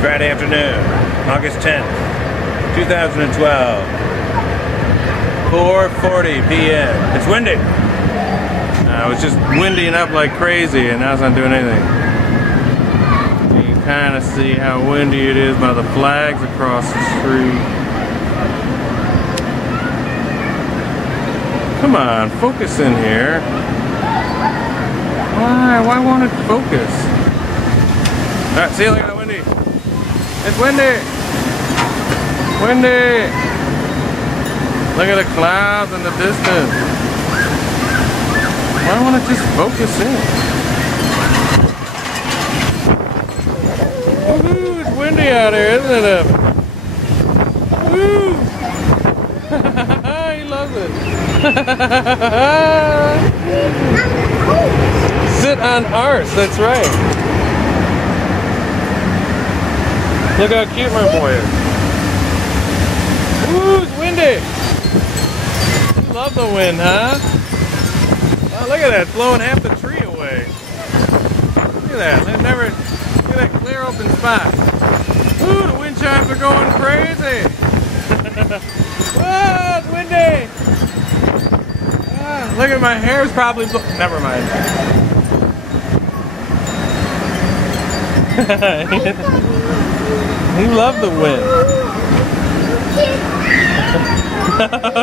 Friday afternoon, August 10th, 2012, 4:40 p.m. It's windy. It was just windying up like crazy, and now it's not doing anything. You can kind of see how windy it is by the flags across the street. Come on, focus in here. Why? Why won't it focus? Alright, see you later, windy. It's windy! Windy! Look at the clouds in the distance. Why won't it just focus in? Woohoo! It's windy out here, isn't it? Woo! He loves it. Sit on arse, that's right. Look how cute my boy is. Woo, it's windy. You love the wind, huh? Oh, look at that, it's blowing half the tree away. Look at that, look at that clear open spot. Ooh, the wind chimes are going crazy. Whoa, it's windy. Ah, look at my hair's probably never mind. You love the wind.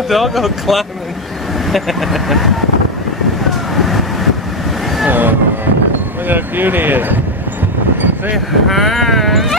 Don't go climbing. Oh, look how cute he is. Say hi.